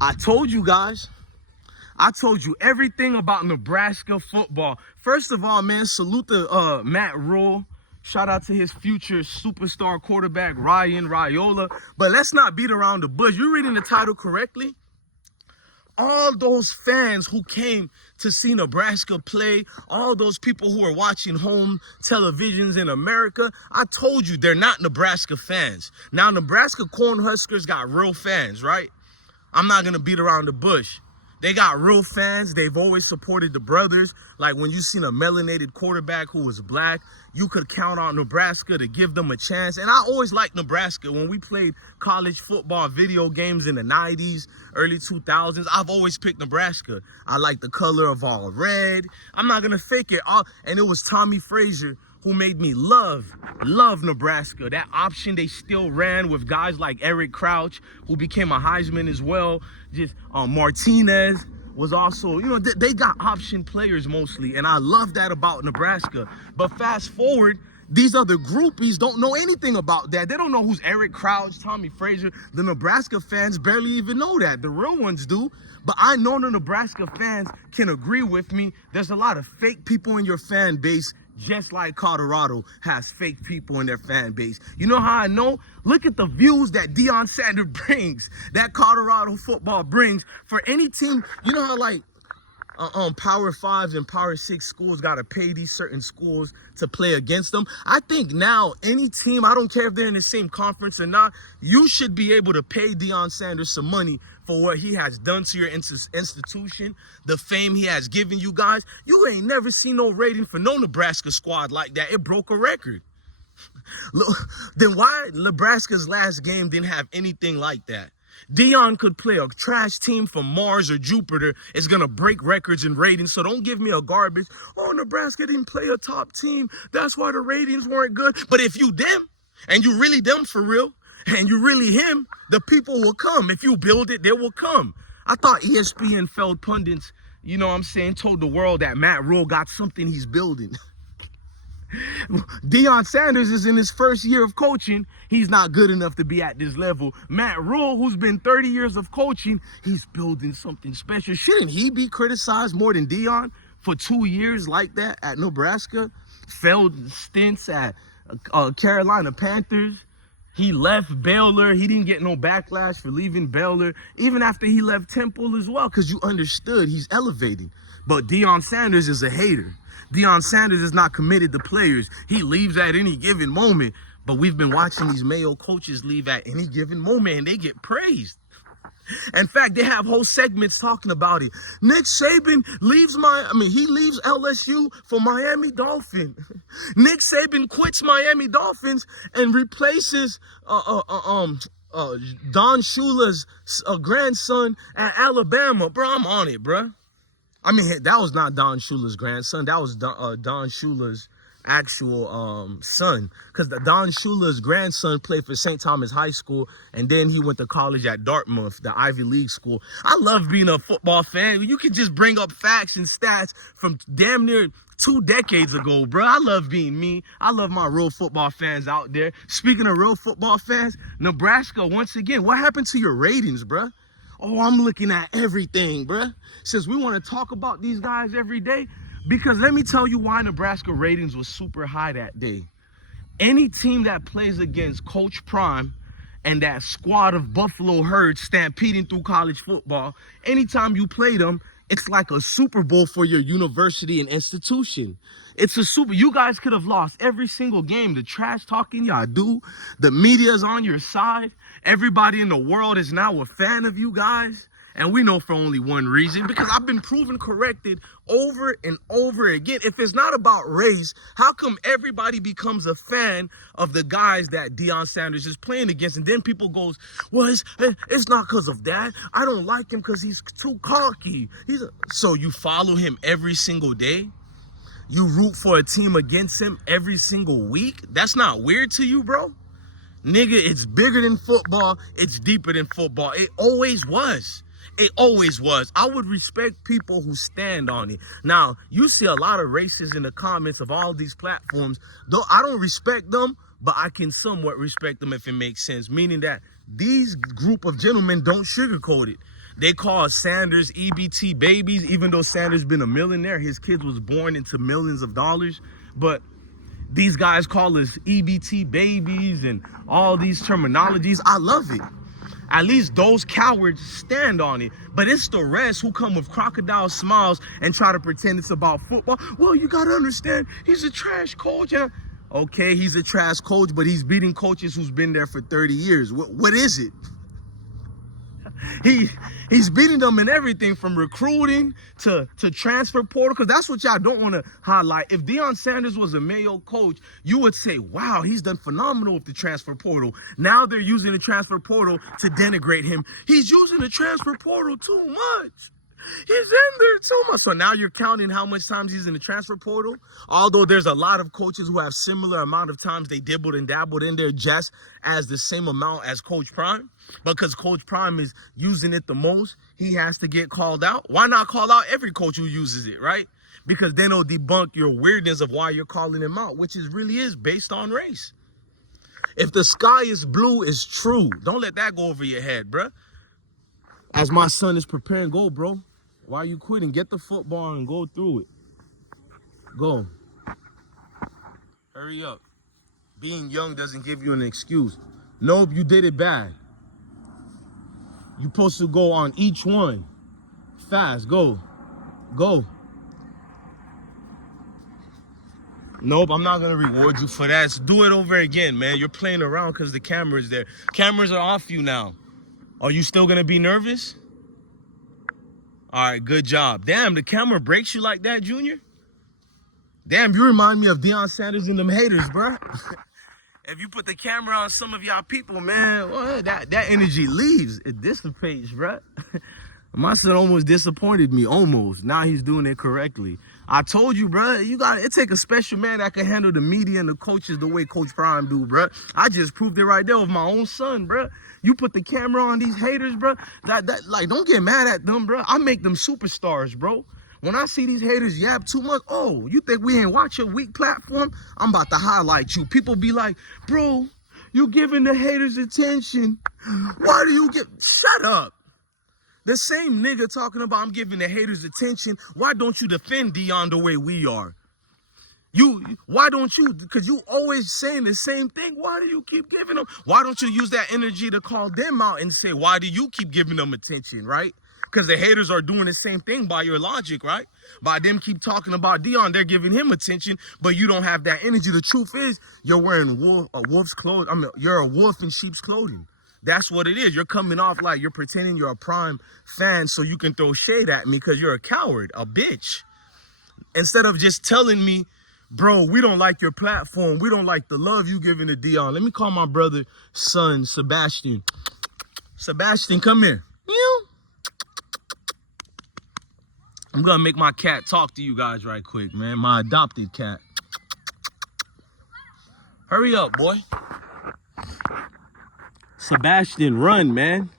I told you guys. I told you everything about Nebraska football. First of all, man, salute to Matt Rule. Shout out to his future superstar quarterback, Ryan Raiola. But let's not beat around the bush. You're reading the title correctly. All those fans who came to see Nebraska play, all those people who are watching home televisions in America, I told you they're not Nebraska fans. Now, Nebraska Cornhuskers got real fans, right? I'm not going to beat around the bush. They got real fans. They've always supported the brothers. Like when you seen a melanated quarterback who was black, you could count on Nebraska to give them a chance. And I always liked Nebraska. When we played college football video games in the 90s, early 2000s, I've always picked Nebraska. I like the color of all red. I'm not going to fake it. And it was Tommy Frazier who made me love Nebraska. That option they still ran with guys like Eric Crouch, who became a Heisman as well. Just Martinez was also, they got option players mostly. And I love that about Nebraska. But fast forward, these other groupies don't know anything about that. They don't know who's Eric Crouch, Tommy Frazier. The Nebraska fans barely even know that. The real ones do. But I know the Nebraska fans can agree with me. There's a lot of fake people in your fan base, just like Colorado has fake people in their fan base. You know how I know? Look at the views that Deion Sanders brings, that Colorado football brings for any team. You know how like Power 5s and Power 6 schools got to pay these certain schools to play against them? I think now any team, I don't care if they're in the same conference or not, you should be able to pay Deion Sanders some money for what he has done to your institution, the fame he has given you guys. You ain't never seen no rating for no Nebraska squad like that. It broke a record. Then why Nebraska's last game didn't have anything like that? Deion could play a trash team from Mars or Jupiter. It's going to break records and ratings. So don't give me a garbage. Oh, Nebraska didn't play a top team. That's why the ratings weren't good. But if you them, and you really them for real, and you really him, the people will come. If you build it, they will come. I thought ESPN failed pundits, told the world that Matt Rule got something he's building. Deion Sanders is in his first year of coaching. He's not good enough to be at this level. Matt Rule, who's been 30 years of coaching, he's building something special. Shouldn't he be criticized more than Deion for 2 years like that at Nebraska? Failed stints at Carolina Panthers. He left Baylor. He didn't get no backlash for leaving Baylor, even after he left Temple as well, because you understood he's elevating. But Deion Sanders is a hater. Deion Sanders is not committed to players. He leaves at any given moment. But we've been watching these Mayo coaches leave at any given moment, and they get praised. In fact, they have whole segments talking about it. Nick Saban leaves he leaves LSU for Miami Dolphins. Nick Saban quits Miami Dolphins and replaces Don Shula's grandson at Alabama. Bro, I'm on it, bro. That was not Don Shula's grandson. That was Don Shula's actual son. Because Don Shula's grandson played for St. Thomas High School, and then he went to college at Dartmouth, the Ivy League school. I love being a football fan. You can just bring up facts and stats from damn near 2 decades ago, bro. I love being me. I love my real football fans out there. Speaking of real football fans, Nebraska, once again, what happened to your ratings, bro? Oh, I'm looking at everything, bruh. Since we want to talk about these guys every day, because let me tell you why Nebraska ratings was super high that day. Any team that plays against Coach Prime and that squad of Buffalo Herds stampeding through college football, anytime you play them, it's like a Super Bowl for your university and institution. You guys could have lost every single game. The trash talking y'all do, the media's on your side. Everybody in the world is now a fan of you guys. And we know for only one reason, because I've been proven corrected over and over again. If it's not about race, how come everybody becomes a fan of the guys that Deion Sanders is playing against? And then people goes, well, it's not because of that. I don't like him because he's too cocky. So you follow him every single day? You root for a team against him every single week? That's not weird to you, bro? Nigga, it's bigger than football. It's deeper than football. It always was. It always was. I would respect people who stand on it. Now, you see a lot of racists in the comments of all these platforms. Though I don't respect them, but I can somewhat respect them if it makes sense. Meaning that these group of gentlemen don't sugarcoat it. They call Sanders EBT babies, even though Sanders been a millionaire. His kids was born into millions of dollars. But these guys call us EBT babies and all these terminologies. I love it. At least those cowards stand on it. But it's the rest who come with crocodile smiles and try to pretend it's about football. Well, you got to understand, he's a trash coach. Okay, he's a trash coach, but he's beating coaches who's been there for 30 years. What is it? He's beating them in everything from recruiting to transfer portal, because that's what y'all don't want to highlight. If Deion Sanders was a Mayo coach, you would say, wow, he's done phenomenal with the transfer portal. Now they're using the transfer portal to denigrate him. He's using the transfer portal too much. He's in there too much. So now you're counting how much times he's in the transfer portal. Although there's a lot of coaches who have similar amount of times they dibbled and dabbled in there just as the same amount as Coach Prime. Because Coach Prime is using it the most, he has to get called out. Why not call out every coach who uses it, right? Because then it'll debunk your weirdness of why you're calling him out, which really is based on race. If the sky is blue, it's true. Don't let that go over your head, bruh. As my son is preparing, go, bro. Why are you quitting? Get the football and go through it. Go. Hurry up. Being young doesn't give you an excuse. Nope, you did it bad. You're supposed to go on each one. Fast, go. Go. Nope, I'm not going to reward you for that. So do it over again, man. You're playing around because the camera's there. Cameras are off you now. Are you still going to be nervous? All right, good job. Damn, the camera breaks you like that, Junior? Damn, you remind me of Deion Sanders and them haters, bro. If you put the camera on some of y'all people, man, well, that energy leaves. It dissipates, bro. My son almost disappointed me, almost. Now he's doing it correctly. I told you, bro, it take a special man that can handle the media and the coaches the way Coach Prime do, bro. I just proved it right there with my own son, bro. You put the camera on these haters, bro. Like, don't get mad at them, bro. I make them superstars, bro. When I see these haters yap too much, oh, you think we ain't watch your weak platform? I'm about to highlight you. People be like, bro, you giving the haters attention. Why do you shut up. The same nigga talking about I'm giving the haters attention. Why don't you defend Deion the way we are? Why don't you? Because you always saying the same thing. Why do you keep giving them? Why don't you use that energy to call them out and say, why do you keep giving them attention, right? Because the haters are doing the same thing by your logic, right? By them keep talking about Deion, they're giving him attention, but you don't have that energy. The truth is, you're wearing wolf's clothes. I mean, you're a wolf in sheep's clothing. That's what it is. You're coming off like you're pretending you're a Prime fan so you can throw shade at me because you're a coward, a bitch. Instead of just telling me, bro, we don't like your platform. We don't like the love you giving to Deion. Let me call my brother, son, Sebastian. Sebastian, come here. I'm going to make my cat talk to you guys right quick, man. My adopted cat. Hurry up, boy. Sebastian, run, man.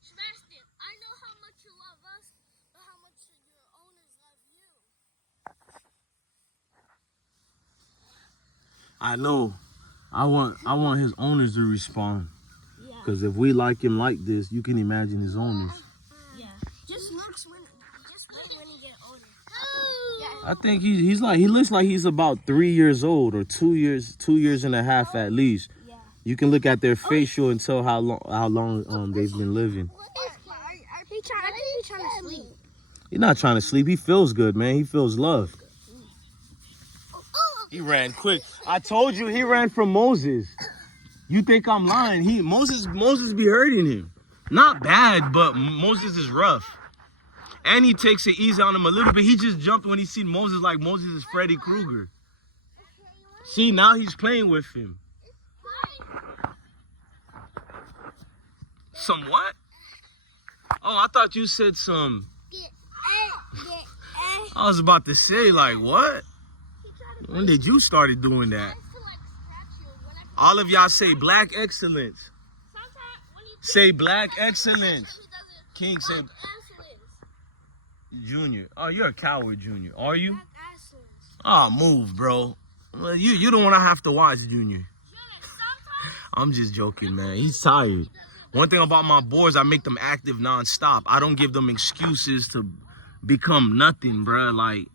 Sebastian, I know how much you love us, but how much your owners love you. I know. I want his owners to respond. Because if we like him like this, you can imagine his owners. Yeah. Just wait when he get older. I think he looks like he's about 3 years old or 2 years and a half at least. Yeah. You can look at their facial and tell how long they've been living. I think he's trying to sleep. He's not trying to sleep. He feels good, man. He feels love. He ran quick. I told you he ran from Moses. You think I'm lying? Moses be hurting him. Not bad, but Moses is rough. And he takes it easy on him a little bit. He just jumped when he seen Moses like Moses is Freddy Krueger. See, now he's playing with him. Some what? Oh, I thought you said some. I was about to say, like, what? When did you started doing that? All of y'all say black excellence. Say black excellence. King said. Junior. Oh, you're a coward, Junior. Are you? Oh, move, bro. Well, you don't want to have to watch Junior. I'm just joking, man. He's tired. One thing about my boys, I make them active nonstop. I don't give them excuses to become nothing, bro. Like,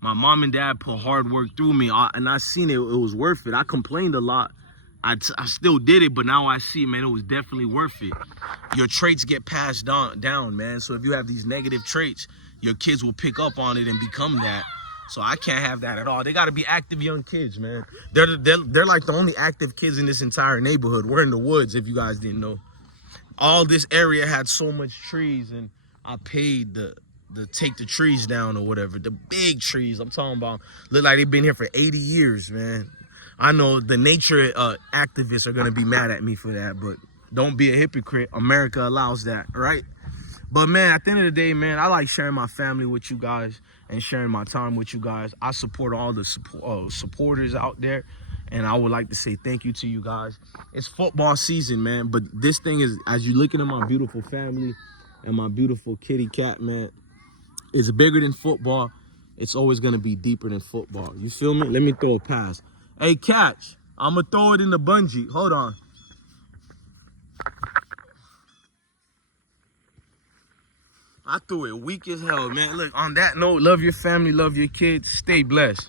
my mom and dad put hard work through me, and I seen it. It was worth it. I complained a lot. I still did it, but now I see, man, it was definitely worth it. Your traits get passed down, man. So if you have these negative traits, your kids will pick up on it and become that. So I can't have that at all. They got to be active young kids, man. They're like the only active kids in this entire neighborhood. We're in the woods, if you guys didn't know. All this area had so much trees, and I paid the take the trees down or whatever. The big trees I'm talking about look like they've been here for 80 years, man. I know the nature activists are gonna be mad at me for that, but don't be a hypocrite. America allows that, right? But man, at the end of the day, man, I like sharing my family with you guys and sharing my time with you guys. I support all the supporters out there, and I would like to say thank you to you guys. It's football season, man, but this thing is, as you looking at my beautiful family and my beautiful kitty cat, man, it's bigger than football. It's always gonna be deeper than football. You feel me? Let me throw a pass. Hey, catch. I'm gonna throw it in the bungee. Hold on. I threw it weak as hell, man. Look, on that note, love your family, love your kids. Stay blessed.